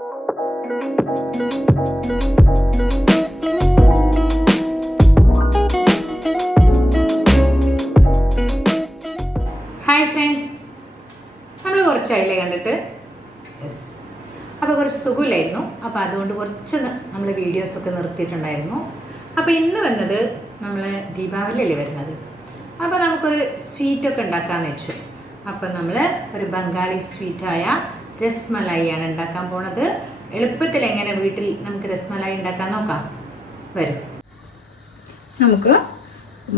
Hi friends, നമ്മൾ കുറച്ചായില്ലേ കണ്ടിട്ട്. Yes, അപ്പോൾ കുറച്ച് സുഖമില്ലായിരുന്നു. അപ്പോൾ അതുകൊണ്ട് കുറച്ച് നമ്മൾ വീഡിയോസൊക്കെ നിർത്തിയിട്ടുണ്ടായിരുന്നു. അപ്പോൾ ഇന്ന് വന്നത് നമ്മൾ ദീപാവലിയല്ലേ വരുന്നത്. അപ്പോൾ നമുക്കൊരു സ്വീറ്റൊക്കെ ഉണ്ടാക്കാമെന്ന് വെച്ചു. അപ്പോൾ നമ്മൾ ഒരു ബംഗാളി സ്വീറ്റായ രസ്മലായിയാണ് ഉണ്ടാക്കാൻ പോണത്. എളുപ്പത്തിൽ എങ്ങനെ വീട്ടിൽ നമുക്ക് രസ്മലായി ഉണ്ടാക്കാൻ നോക്കാം. വരും. നമുക്ക്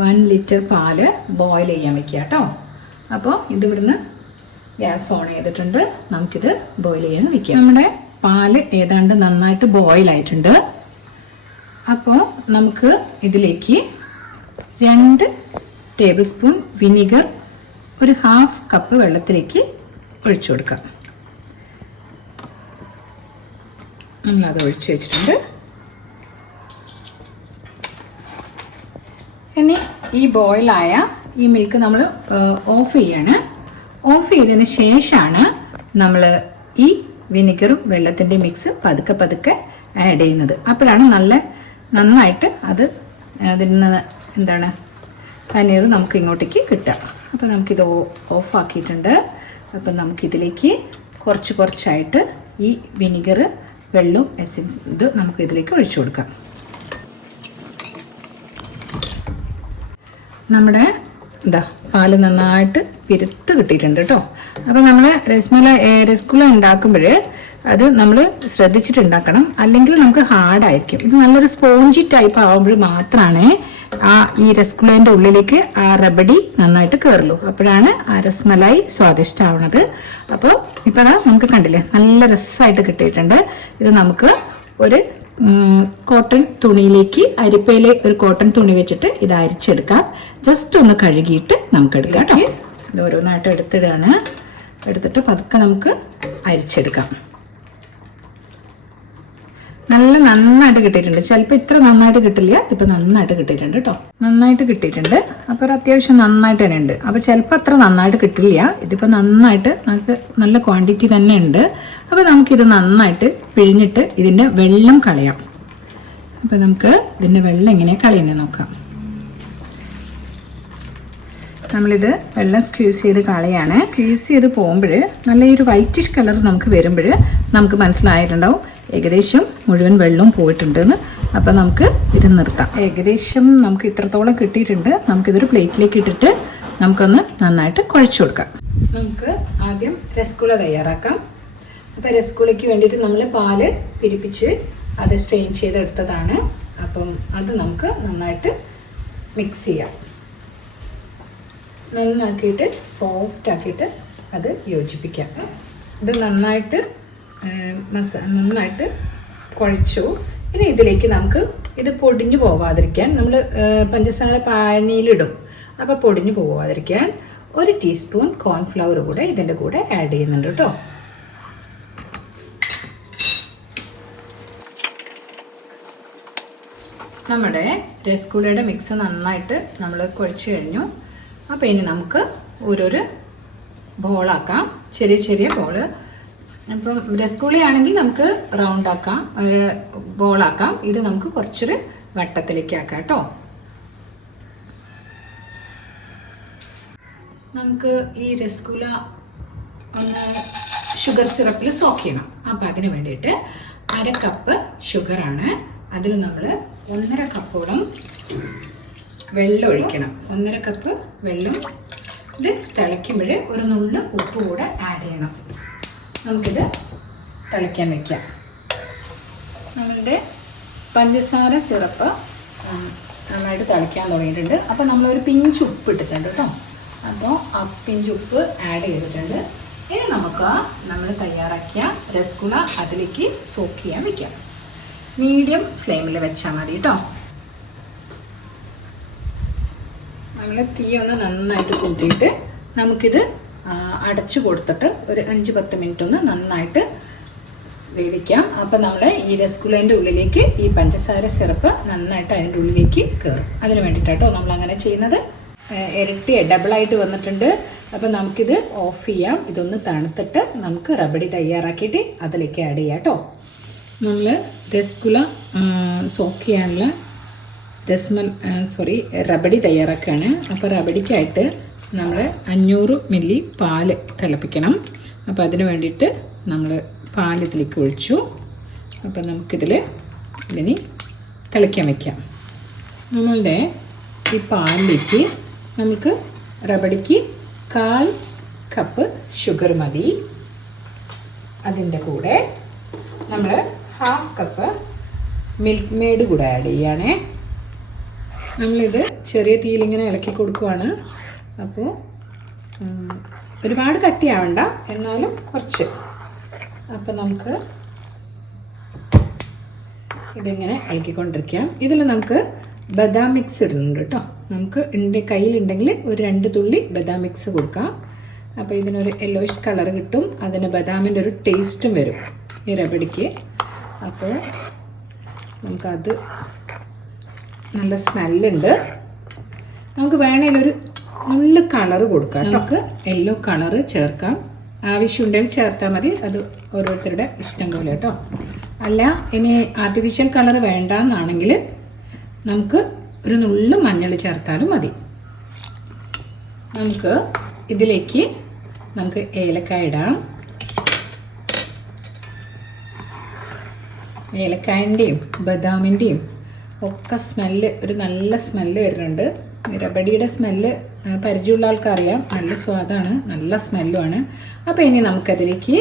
1 ലിറ്റർ പാല് ബോയിൽ ചെയ്യാൻ വെക്കുക കേട്ടോ. അപ്പോൾ ഇതിവിടുന്ന് ഗ്യാസ് ഓൺ ചെയ്തിട്ടുണ്ട്. നമുക്കിത് ബോയിൽ ചെയ്യാൻ വെക്കാം. നമ്മുടെ പാല് ഏതാണ്ട് നന്നായിട്ട് ബോയിലായിട്ടുണ്ട്. അപ്പോൾ നമുക്ക് ഇതിലേക്ക് 2 ടേബിൾ സ്പൂൺ വിനീഗർ ഒരു 1/2 കപ്പ് വെള്ളത്തിലേക്ക് ഒഴിച്ചു കൊടുക്കാം. നമ്മളത് ഒഴിച്ചു വെച്ചിട്ടുണ്ട്. ഇനി ഈ ബോയിലായ ഈ മിൽക്ക് നമ്മൾ ഓഫ് ചെയ്യാണ്. ഓഫ് ചെയ്തതിന് ശേഷമാണ് നമ്മൾ ഈ വിനിഗറും വെള്ളത്തിൻ്റെ മിക്സ് പതുക്കെ പതുക്കെ ആഡ് ചെയ്യുന്നത്. അപ്പോഴാണ് നന്നായിട്ട് അത് അതിൽ നിന്ന് എന്താണ് പനീർ നമുക്ക് ഇങ്ങോട്ടേക്ക് കിട്ടുക. അപ്പോൾ നമുക്കിത് ഓഫാക്കിയിട്ടുണ്ട്. അപ്പം നമുക്കിതിലേക്ക് കുറച്ചായിട്ട് ഈ വിനിഗർ വെള്ളവും എസൻസ് ഇത് നമുക്ക് ഇതിലേക്ക് ഒഴിച്ചു കൊടുക്കാം. നമ്മുടെ പാല് നന്നായിട്ട് പിരുത്ത് കിട്ടിയിട്ടുണ്ട് കേട്ടോ. അപ്പോൾ നമ്മൾ രസഗുള ഉണ്ടാക്കുമ്പോൾ അത് നമ്മൾ ശ്രദ്ധിച്ചിട്ട് ഉണ്ടാക്കണം, അല്ലെങ്കിൽ നമുക്ക് ഹാർഡായിരിക്കും. ഇത് നല്ലൊരു സ്പോഞ്ചി ടൈപ്പ് ആകുമ്പോൾ മാത്രമാണ് ഈ രസഗുളേൻ്റെ ഉള്ളിലേക്ക് ആ റബഡി നന്നായിട്ട് കയറുള്ളൂ. അപ്പോഴാണ് ആ രസ്മലായി സ്വാദിഷ്ടമാവുന്നത്. അപ്പോൾ ഇപ്പോൾ നമുക്ക് കണ്ടില്ലേ, നല്ല രസമായിട്ട് കിട്ടിയിട്ടുണ്ട്. ഇത് നമുക്ക് ഒരു കോട്ടൺ തുണിയിലേക്ക്, അരിപ്പയിൽ ഒരു കോട്ടൺ തുണി വെച്ചിട്ട് ഇത് അരിച്ചെടുക്കാം. ജസ്റ്റ് ഒന്ന് കഴുകിയിട്ട് നമുക്ക് എടുക്കാം കേട്ടോ. ഇത് ഓരോന്നായിട്ട് എടുത്തിട്ട് പതുക്കെ നമുക്ക് അരിച്ചെടുക്കാം. നന്നായിട്ട് കിട്ടിയിട്ടുണ്ട്. ചിലപ്പോൾ ഇത്ര നന്നായിട്ട് കിട്ടില്ല, ഇതിപ്പോൾ നന്നായിട്ട് കിട്ടിയിട്ടുണ്ട് കേട്ടോ. നന്നായിട്ട് കിട്ടിയിട്ടുണ്ട്. അപ്പോൾ ഒരു അത്യാവശ്യം നന്നായിട്ട് തന്നെ ഉണ്ട്. അപ്പോൾ ചിലപ്പോൾ അത്ര നന്നായിട്ട് കിട്ടില്ല. ഇതിപ്പോൾ നന്നായിട്ട് നമുക്ക് നല്ല ക്വാണ്ടിറ്റി തന്നെ ഉണ്ട്. അപ്പോൾ നമുക്കിത് നന്നായിട്ട് പിഴിഞ്ഞിട്ട് ഇതിൻ്റെ വെള്ളം കളയാം. അപ്പോൾ നമുക്ക് ഇതിൻ്റെ വെള്ളം എങ്ങനെയാണ് കളയുന്നത് നോക്കാം. നമ്മളിത് വെള്ളം സ്ക്വീസ് ചെയ്ത് കളയാണ്. സ്ക്വീസ് ചെയ്ത് പോകുമ്പോൾ നല്ലൊരു വൈറ്റിഷ് കളർ നമുക്ക് വരുമ്പോൾ നമുക്ക് മനസ്സിലായിട്ടുണ്ടാവും ഏകദേശം മുഴുവൻ വെള്ളവും പോയിട്ടുണ്ടെന്ന്. അപ്പോൾ നമുക്ക് ഇത് നിർത്താം. ഏകദേശം നമുക്ക് ഇത്രത്തോളം കിട്ടിയിട്ടുണ്ട്. നമുക്കിതൊരു പ്ലേറ്റിലേക്ക് ഇട്ടിട്ട് നമുക്കൊന്ന് നന്നായിട്ട് കുഴച്ചു കൊടുക്കാം. നമുക്ക് ആദ്യം രസഗുള തയ്യാറാക്കാം. അപ്പോൾ രസഗുളയ്ക്ക് വേണ്ടിയിട്ട് നമ്മൾ പാല് പിരിപ്പിച്ച് അത് സ്ട്രെയിൻ ചെയ്തെടുത്തതാണ്. അപ്പം അത് നമുക്ക് നന്നായിട്ട് മിക്സ് ചെയ്യാം. നന്നാക്കിയിട്ട് സോഫ്റ്റാക്കിയിട്ട് അത് യോജിപ്പിക്കാം. ഇത് നന്നായിട്ട് കുഴച്ചു. ഇനി ഇതിലേക്ക് നമുക്ക് ഇത് പൊടിഞ്ഞു പോവാതിരിക്കാൻ നമ്മൾ പഞ്ചസാര പാനിയിലിടും. അപ്പോൾ പൊടിഞ്ഞു പോവാതിരിക്കാൻ 1 ടീസ്പൂൺ കോൺഫ്ലവർ കൂടെ ഇതിൻ്റെ കൂടെ ആഡ് ചെയ്യുന്നുണ്ട് കേട്ടോ. നമ്മുടെ രസഗുളയുടെ മിക്സ് നന്നായിട്ട് നമ്മൾ കുഴച്ച് കഴിഞ്ഞു. അപ്പോൾ ഇനി നമുക്ക് ഓരോരോ ബോളാക്കാം, ചെറിയ ബോള്. അപ്പം രസഗുളയാണെങ്കിൽ നമുക്ക് റൗണ്ടാക്കാം, ബോളാക്കാം. ഇത് നമുക്ക് കുറച്ചൊരു വട്ടത്തിലേക്ക് ആക്കാം കേട്ടോ. നമുക്ക് ഈ രസഗുള ഒന്ന് ഷുഗർ സിറപ്പിൽ സോക്ക് ചെയ്യണം. അപ്പം അതിന് വേണ്ടിയിട്ട് 1/2 കപ്പ് ഷുഗറാണ്. അതിൽ നമ്മൾ 1.5 കപ്പോളം വെള്ളം ഒഴിക്കണം. 1.5 കപ്പ് വെള്ളം. ഇത് തിളയ്ക്കുമ്പോൾ ഒരു നുള്ള് ഉപ്പ് കൂടെ ആഡ് ചെയ്യണം. നമുക്കിത് തിളയ്ക്കാൻ വയ്ക്കാം. നമ്മളുടെ പഞ്ചസാര സിറപ്പ് നന്നായിട്ട് തിളയ്ക്കാൻ തുടങ്ങിയിട്ടുണ്ട്. അപ്പോൾ നമ്മളൊരു പിഞ്ച് ഉപ്പ് ഇട്ടിട്ടുണ്ട് കേട്ടോ. അപ്പോൾ ആ പിഞ്ച് ഉപ്പ് ആഡ് ചെയ്തിട്ടുണ്ട്. ഇനി നമുക്ക് നമ്മൾ തയ്യാറാക്കിയ രസഗുള അതിലേക്ക് സോക്ക് ചെയ്യാൻ വയ്ക്കാം. മീഡിയം ഫ്ലെയിമിൽ വെച്ചാൽ മതി കേട്ടോ. നമ്മൾ തീ ഒന്ന് നന്നായിട്ട് കൂട്ടിയിട്ട് നമുക്കിത് അടച്ചു കൊടുത്തിട്ട് ഒരു 5-10 മിനിറ്റ് ഒന്ന് നന്നായിട്ട് വേവിക്കാം. അപ്പം നമ്മൾ ഈ രസഗുളേൻ്റെ ഉള്ളിലേക്ക് ഈ പഞ്ചസാര സിറപ്പ് നന്നായിട്ട് അതിൻ്റെ ഉള്ളിലേക്ക് കയറും. അതിന് വേണ്ടിയിട്ടാട്ടോ നമ്മൾ അങ്ങനെ ചെയ്യുന്നത്. ഇരട്ടി ഡബിളായിട്ട് വന്നിട്ടുണ്ട്. അപ്പോൾ നമുക്കിത് ഓഫ് ചെയ്യാം. ഇതൊന്ന് തണുത്തിട്ട് നമുക്ക് റബഡി തയ്യാറാക്കിയിട്ട് അതിലേക്ക് ആഡ് ചെയ്യാം കേട്ടോ. നമ്മൾ രസഗുള സോക്ക് ചെയ്യാനുള്ള റബഡി തയ്യാറാക്കുകയാണ്. അപ്പോൾ റബഡിക്കായിട്ട് നമ്മൾ 500 മില്ലി പാല് തിളപ്പിക്കണം. അപ്പോൾ അതിന് വേണ്ടിയിട്ട് നമ്മൾ പാൽ ഇതിലേക്ക് ഒഴിച്ചു. അപ്പോൾ ഇതിന് തിളയ്ക്കാൻ വയ്ക്കാം. നമ്മളുടെ ഈ പാലിലേക്ക് നമുക്ക് റബഡിക്ക് 1/4 കപ്പ് ഷുഗർ മതി. അതിൻ്റെ കൂടെ നമ്മൾ 1/2 കപ്പ് മിൽക്ക് മെയ്ഡ് കൂടെ ആഡ് ചെയ്യുകയാണേ. നമ്മളിത് ചെറിയ തീയിലിങ്ങനെ ഇളക്കി കൊടുക്കുകയാണ്. അപ്പോൾ ഒരുപാട് കട്ടിയാവണ്ട, എന്നാലും കുറച്ച്. അപ്പോൾ നമുക്ക് ഇതിങ്ങനെ ഇളക്കിക്കൊണ്ടിരിക്കാം. ഇതിൽ നമുക്ക് ബദാം മിക്സ് ഇടുന്നുണ്ട് കേട്ടോ. നമുക്ക് കയ്യിലുണ്ടെങ്കിൽ ഒരു 2 തുള്ളി ബദാം മിക്സ് കൊടുക്കാം. അപ്പോൾ ഇതിനൊരു യെല്ലോയിഷ് കളർ കിട്ടും. അതിന് ബദാമിൻ്റെ ഒരു ടേസ്റ്റും വരും ഈ റബഡിക്ക്. അപ്പോൾ നമുക്കത് നല്ല സ്മെല്ലുണ്ട്. നമുക്ക് വേണമെങ്കിൽ ഒരു നല്ല കളറ് കൊടുക്കാം. നമുക്ക് യെല്ലോ കളറ് ചേർക്കാം. ആവശ്യമുണ്ടെങ്കിൽ ചേർത്താൽ മതി. അത് ഓരോരുത്തരുടെ ഇഷ്ടം പോലെ കേട്ടോ. അല്ല ഇനി ആർട്ടിഫിഷ്യൽ കളർ വേണ്ടാന്നാണെങ്കിൽ നമുക്ക് ഒരു നുള്ളു മഞ്ഞൾ ചേർത്താലും മതി. ഇതിലേക്ക് നമുക്ക് ഏലക്കായ ഇടാം. ഏലക്കായൻ്റെയും ബദാമിൻ്റെയും ഒക്കെ ഒരു നല്ല സ്മെല്ല് വരുന്നുണ്ട്. റബഡിയുടെ സ്മെല്ല് പരിചയമുള്ള ആൾക്കറിയാം. നല്ല സ്വാദാണ്, നല്ല സ്മെല്ലുമാണ്. അപ്പോൾ ഇനി നമുക്കതിലേക്ക്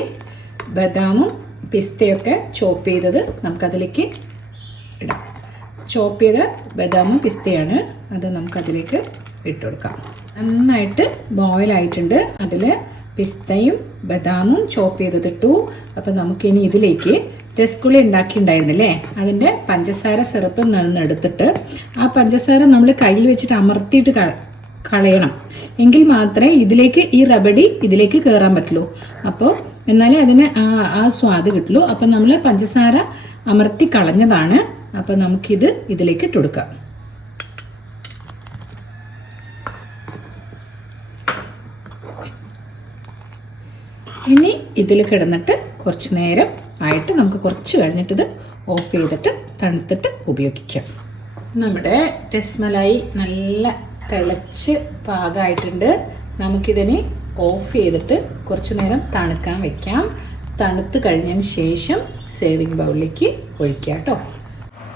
ബദാമും പിസ്തയൊക്കെ ചോപ്പ് ചെയ്തത് നമുക്കതിലേക്ക് ഇടാം. ചോപ്പ് ചെയ്ത ബദാമും പിസ്തയാണ്, അത് നമുക്കതിലേക്ക് ഇട്ട് കൊടുക്കാം. നന്നായിട്ട് ബോയിലായിട്ടുണ്ട്. അതിൽ പിസ്തയും ബദാമും ചോപ്പ് ചെയ്തതിട്ടു. അപ്പോൾ നമുക്കിനി ഇതിലേക്ക് രസഗുള ഉണ്ടാക്കിയിട്ടുണ്ടായിരുന്നില്ലേ, അതിൻ്റെ പഞ്ചസാര സിറപ്പ് എടുത്തിട്ട് ആ പഞ്ചസാര നമ്മൾ കയ്യിൽ വെച്ചിട്ട് അമർത്തിയിട്ട് കളയണം. എങ്കിൽ മാത്രമേ ഈ റബഡി ഇതിലേക്ക് കയറാൻ പറ്റുള്ളൂ. അപ്പോൾ എന്നാലേ അതിന് ആ സ്വാദ് കിട്ടുള്ളൂ. അപ്പം നമ്മൾ പഞ്ചസാര അമർത്തി കളഞ്ഞതാണ്. അപ്പോൾ നമുക്കിത് ഇതിലേക്ക് ഇട്ട് കൊടുക്കാം. ഇനി ഇതിൽ കിടന്നിട്ട് കുറച്ച് നേരം ആയിട്ട് നമുക്ക് കുറച്ച് കഴിഞ്ഞിട്ട് ഇത് ഓഫ് ചെയ്തിട്ട് തണുത്തിട്ട് ഉപയോഗിക്കാം. നമ്മുടെ രസ്മലായി നല്ല തിളച്ച് പാകമായിട്ടുണ്ട്. നമുക്കിതിനെ ഓഫ് ചെയ്തിട്ട് കുറച്ച് നേരം തണുക്കാൻ വയ്ക്കാം. തണുത്ത് കഴിഞ്ഞതിന് ശേഷം സേവിങ് ബൗളിലേക്ക് ഒഴിക്കാം കേട്ടോ.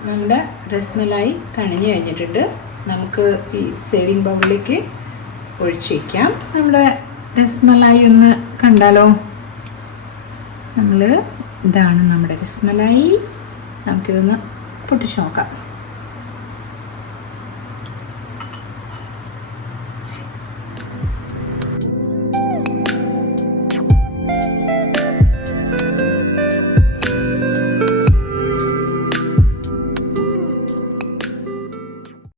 നമ്മുടെ രസ്മലായി തണിഞ്ഞ് കഴിഞ്ഞിട്ടുണ്ട്. നമുക്ക് ഈ സേവിങ് ബൗളിലേക്ക് ഒഴിച്ച് വയ്ക്കാം. നമ്മുടെ രസ്മലായി ഒന്ന് കണ്ടാലോ. ഇതാണ് നമ്മുടെ രസ്മലായി. നമുക്കിതൊന്ന് പൊട്ടിച്ച് നോക്കാം.